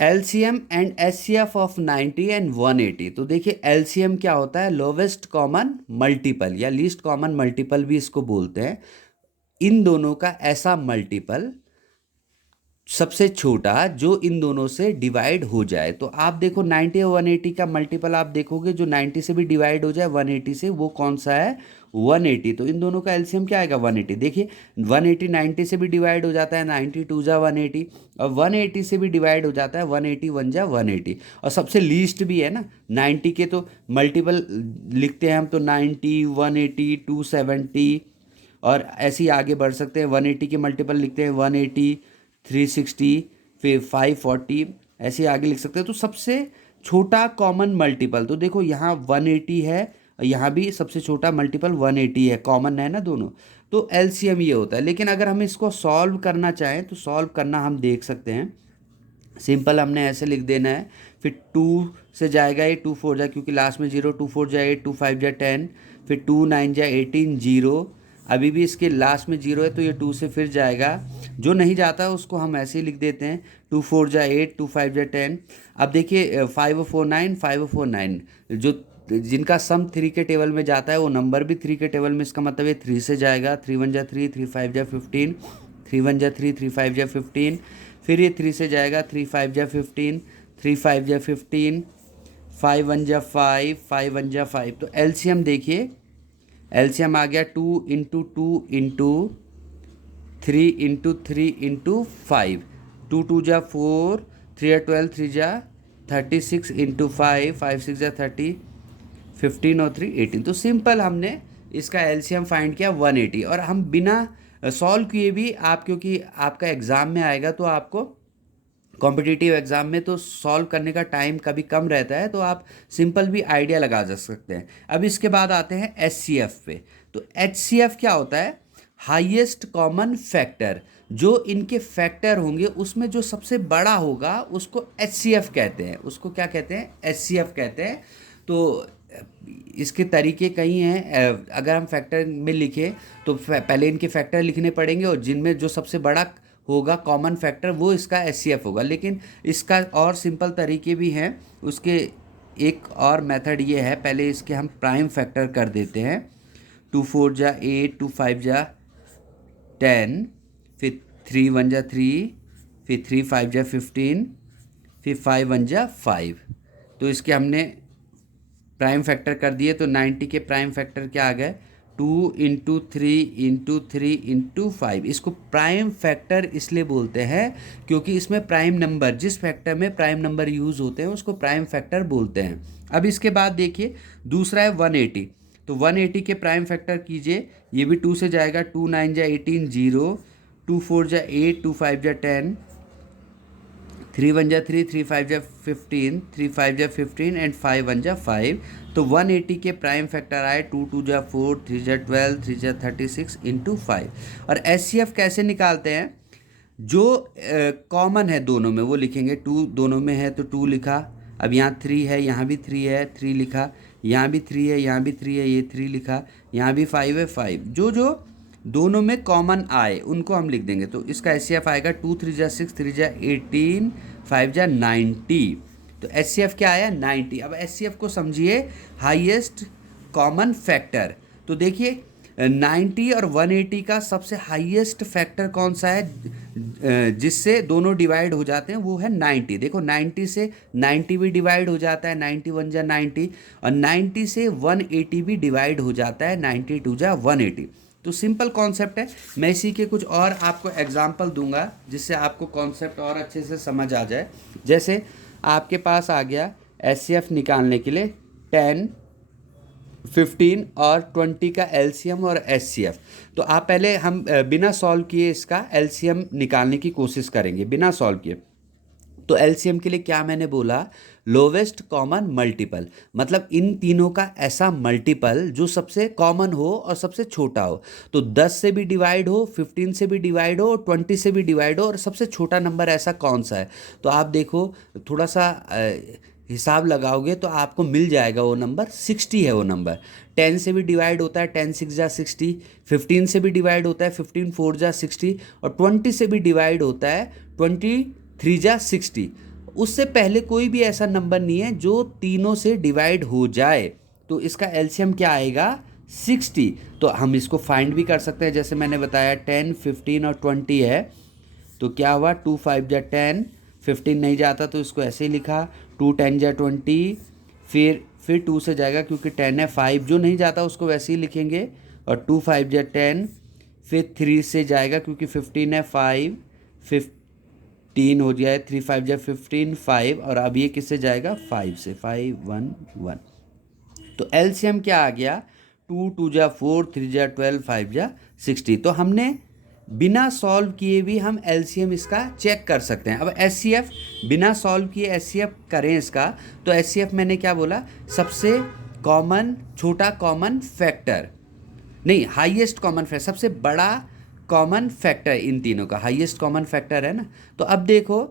LCM and HCF of 90 and 180। तो देखिए LCM क्या होता है, लोवेस्ट कॉमन मल्टीपल या लीस्ट कॉमन मल्टीपल भी इसको बोलते हैं। इन दोनों का ऐसा मल्टीपल सबसे छोटा जो इन दोनों से डिवाइड हो जाए। तो आप देखो 90 और 180 का मल्टीपल आप देखोगे जो 90 से भी डिवाइड हो जाए 180 से, वो कौन सा है, 180। तो इन दोनों का एलसीएम क्या आएगा, 180। देखिए 180 90 से भी डिवाइड हो जाता है, 90 टू जा 180, और 180 से भी डिवाइड हो जाता है, 180 वन जा 180। और सबसे लीस्ट भी है ना 90 के, तो मल्टीपल लिखते हैं हम तो 90, 180, 270, और ऐसे ही आगे बढ़ सकते हैं। 180 के मल्टीपल लिखते हैं 180, 360, फिर 540, ऐसे आगे लिख सकते हैं। तो सबसे छोटा कॉमन मल्टीपल तो देखो यहाँ 180 है, और यहाँ भी सबसे छोटा मल्टीपल 180 है, कॉमन है ना दोनों। तो एलसीएम ये होता है। लेकिन अगर हम इसको सॉल्व करना चाहें तो सॉल्व करना हम देख सकते हैं। सिंपल हमने ऐसे लिख देना है, फिर 2 से जाएगा ये, 2 4 जा, क्योंकि लास्ट में 0, 2 4 जा 8, 2 5 जा 10, फिर 2 9 जा 18, 0। अभी भी इसके लास्ट में 0 है तो ये 2 से फिर जाएगा। जो नहीं जाता है उसको हम ऐसे ही लिख देते हैं, 2 4 जा 8, 2 5 जा 10। अब देखिए 5 4 9, 5 4 9, जो जिनका सम 3 के टेबल में जाता है वो नंबर भी 3 के टेबल में, इसका मतलब ये 3 से जाएगा। 3 1 जा 3, 3 5 जा 15, 3 1 जा 3, 3 5 जा 15, फिर ये 3 से जाएगा, 3 5 जा 15, 3 5 जा 15, 5 1 जा 5, 5 1 जा 5। तो एलसीएम देखिए, एलसीएम आ गया 2 इंटू 2 इंटू 3 इंटू 3 इंटू 5, 2 2 जा 4, 3 या 12, 3 जा 36 इंटू 5, 5 6 जा 30, 15 और 3 18। तो सिंपल हमने इसका एलसीएम फाइंड किया 180। और हम बिना सॉल्व किए भी आप, क्योंकि आपका एग्ज़ाम में आएगा तो आपको कॉम्पिटिटिव एग्ज़ाम में तो सॉल्व करने का टाइम कभी कम रहता है, तो आप सिंपल भी आइडिया लगा जा सकते हैं। अब इसके बाद आते हैं एचसीएफ पे। तो एचसीएफ क्या होता है, हाईएस्ट कॉमन फैक्टर। जो इनके फैक्टर होंगे उसमें जो सबसे बड़ा होगा उसको एचसीएफ कहते हैं। उसको क्या कहते हैं, एचसीएफ कहते हैं। तो इसके तरीके कई हैं। अगर हम फैक्टर में लिखें तो पहले इनके फैक्टर लिखने पड़ेंगे, और जिनमें जो सबसे बड़ा होगा कॉमन फैक्टर वो इसका एचसीएफ होगा। लेकिन इसका और सिंपल तरीके भी हैं। उसके एक और मेथड ये है, पहले इसके हम प्राइम फैक्टर कर देते हैं। 2 4 जा 8, 2 5 जा 10, फिर 3 1 जा 3, फिर 3 5 जा 15, फिर 5 1 जा 5। तो इसके हमने प्राइम फैक्टर कर दिए। तो 90 के प्राइम फैक्टर क्या आ गए, 2 इंटू 3 इंटू 3 इंटू 5। इसको प्राइम फैक्टर इसलिए बोलते हैं क्योंकि इसमें प्राइम नंबर, जिस फैक्टर में प्राइम नंबर यूज़ होते हैं उसको प्राइम फैक्टर बोलते हैं। अब इसके बाद देखिए दूसरा है 180। तो 180 के प्राइम फैक्टर कीजिए, ये भी 2 से जाएगा, 2 9 जा 18, 0, 2 4 जा 8, 2 5 जा 10, 3 1 जा 3, 3 5 जा 15, 3 5 जा 15 एंड 5 1 जा 5। तो 180 के प्राइम फैक्टर आए, 2 2 जा 4, 3 जा 12, 3 जा 36 इंटू 5। और एचसीएफ कैसे निकालते हैं, जो कॉमन है दोनों में वो लिखेंगे। 2 दोनों में है तो 2 लिखा, अब यहाँ 3 है, यहाँ भी 3 है, 3 लिखा, यहाँ भी 3 है, यहाँ भी 3 है, ये 3 लिखा, यहाँ भी 5 है, 5। जो जो दोनों में कॉमन आए उनको हम लिख देंगे। तो इसका एचसीएफ आएगा 2 3 जा 6, 3 जा 18, 5 जा 90। तो एचसीएफ क्या आया, 90। अब एचसीएफ को समझिए, हाईएस्ट कॉमन फैक्टर। तो देखिए 90 और 180 का सबसे हाईएस्ट फैक्टर कौन सा है जिससे दोनों डिवाइड हो जाते हैं, वो है 90। देखो 90 से 90 भी डिवाइड हो जाता है, 90 1 जा 90, और 90 से 180 भी डिवाइड हो जाता है, 90 2 जा 180। तो सिंपल कॉन्सेप्ट है। मैं इसी के कुछ और आपको एग्जांपल दूंगा जिससे आपको कॉन्सेप्ट और अच्छे से समझ आ जाए। जैसे आपके पास आ गया एचसीएफ निकालने के लिए 10, 15 और 20 का एलसीएम और एचसीएफ। तो आप पहले हम बिना सॉल्व किए इसका एलसीएम निकालने की कोशिश करेंगे, बिना सॉल्व किए। तो एलसीएम के लिए क्या मैंने बोला, लोवेस्ट कॉमन मल्टीपल, मतलब इन तीनों का ऐसा मल्टीपल जो सबसे कॉमन हो और सबसे छोटा हो। तो 10 से भी डिवाइड हो, 15 से भी डिवाइड हो, और 20 से भी डिवाइड हो, और सबसे छोटा नंबर ऐसा कौन सा है। तो आप देखो थोड़ा सा हिसाब लगाओगे तो आपको मिल जाएगा वो नंबर, 60 है वो नंबर। 10 से भी डिवाइड होता है, 10 6 जा 60, 15 से भी डिवाइड होता है, 15 4 जा 60, और 20 से भी डिवाइड होता है, 23 जा 60। उससे पहले कोई भी ऐसा नंबर नहीं है जो तीनों से डिवाइड हो जाए, तो इसका एलसीएम क्या आएगा 60। तो हम इसको फाइंड भी कर सकते हैं, जैसे मैंने बताया 10, 15 और 20 है, तो क्या हुआ 2 5 जा 10, 15 नहीं जाता तो इसको ऐसे ही लिखा, 2 10 जा 20, फिर 2 से जाएगा क्योंकि 10 है, 5 जो नहीं जाता उसको वैसे ही लिखेंगे, और 2 5 जा 10, फिर 3 से जाएगा क्योंकि 15 है, 5 15 हो जाए, 3 5 जा 15, 5, और अब ये किससे जाएगा 5 से, 5 1 1। तो एलसीएम क्या आ गया 2 2 जा 4, 3 जा 12, 5 जा 60। तो हमने बिना सॉल्व किए भी हम एलसीएम इसका चेक कर सकते हैं। अब एचसीएफ बिना सॉल्व किए एचसीएफ करें इसका, तो एचसीएफ मैंने क्या बोला, सबसे कॉमन छोटा कॉमन फैक्टर, नहीं हाईएस्ट कॉमन फैक्टर, सबसे बड़ा कॉमन फैक्टर, इन तीनों का हाईएस्ट कॉमन फैक्टर है ना। तो अब देखो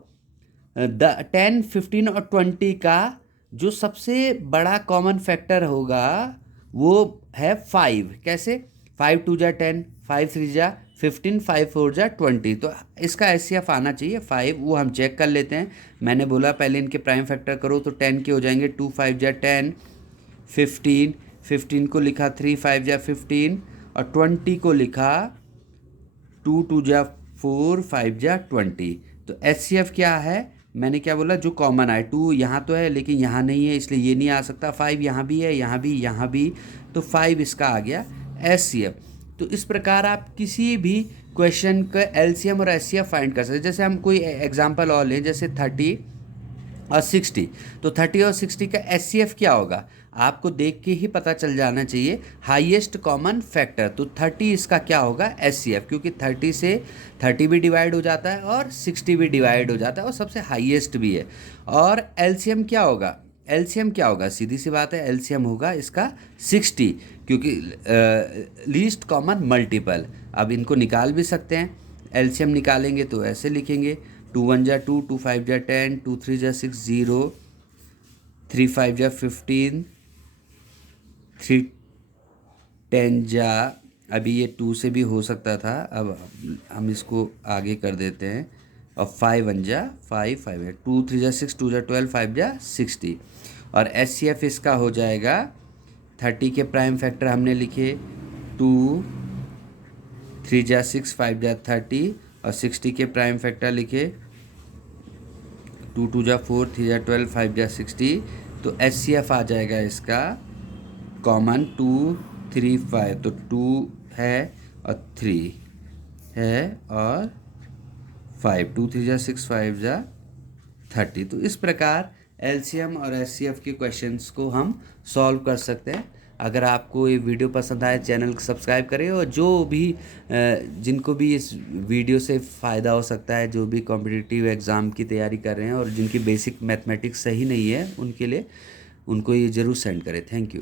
10 15 और 20 का जो सबसे बड़ा कॉमन फैक्टर होगा वो है 5। कैसे, 5 2 जा 10, 5 3 जा 15, 5 4 जा 20। तो इसका एचसीएफ आना चाहिए 5, वो हम चेक कर लेते हैं। मैंने बोला पहले इनके प्राइम फैक्टर करो तो 10 के हो जाएंगे, 2 5 जा 10, 15 को लिखा 3 5 जा 15, और 20 को लिखा 2 2 जा 4, 5 जा 20। तो एचसीएफ क्या है, मैंने क्या बोला, जो कॉमन आए, 2 यहाँ तो है लेकिन यहाँ नहीं है इसलिए ये नहीं आ सकता, 5 यहाँ भी है, यहाँ भी, यहाँ भी, तो 5 इसका आ गया एचसीएफ। तो इस प्रकार आप किसी भी क्वेश्चन का एलसीएम और एचसीएफ फाइंड कर सकते हैं। जैसे हम कोई एग्जांपल और लें, जैसे 30 और 60, तो 30 और 60 का एचसीएफ क्या होगा आपको देख के ही पता चल जाना चाहिए, हाईएस्ट कॉमन फैक्टर। तो 30 इसका क्या होगा एचसीएफ, क्योंकि 30 से 30 भी डिवाइड हो जाता है और 60 भी डिवाइड हो जाता है और सबसे हाईएस्ट भी है। और एलसीएम क्या होगा, एलसीएम क्या होगा, सीधी सी बात है, एलसीएम होगा इसका 60, क्योंकि लीस्ट कॉमन मल्टीपल। अब इनको निकाल भी सकते हैं, एलसीएम निकालेंगे तो ऐसे लिखेंगे, 2 1 जा 2, 2 5 जा 10, 2 3 जा 6 0, 3 5 जा 15, 3 10 जा, अभी ये 2 से भी हो सकता था, अब हम इसको आगे कर देते हैं, और 5 1 जा 5, 5 है, 2 3 जा 6, 2 जा 12, 5 जा 60। और एचसीएफ इसका हो जाएगा 30 के प्राइम फैक्टर हमने लिखे 2 3 जा 6, 5 जा 30, और 60 के प्राइम फैक्टर लिखे 2 2 जा 4, 3 जा 12, 5 जा 60। तो एचसीएफ आ जाएगा इसका कॉमन 2 3 5, तो 2 है और 3 है और 5, 2 3 जा 6, 5 जा 30। तो इस प्रकार एलसीएम और एचसीएफ के क्वेश्चंस को हम सॉल्व कर सकते हैं। अगर आपको ये वीडियो पसंद आए चैनल को सब्सक्राइब करें, और जो भी जिनको भी इस वीडियो से फ़ायदा हो सकता है, जो भी कॉम्पिटिटिव एग्ज़ाम की तैयारी कर रहे हैं और जिनकी बेसिक मैथमेटिक्स सही नहीं है, उनके लिए उनको ये ज़रूर सेंड करें। Thank you.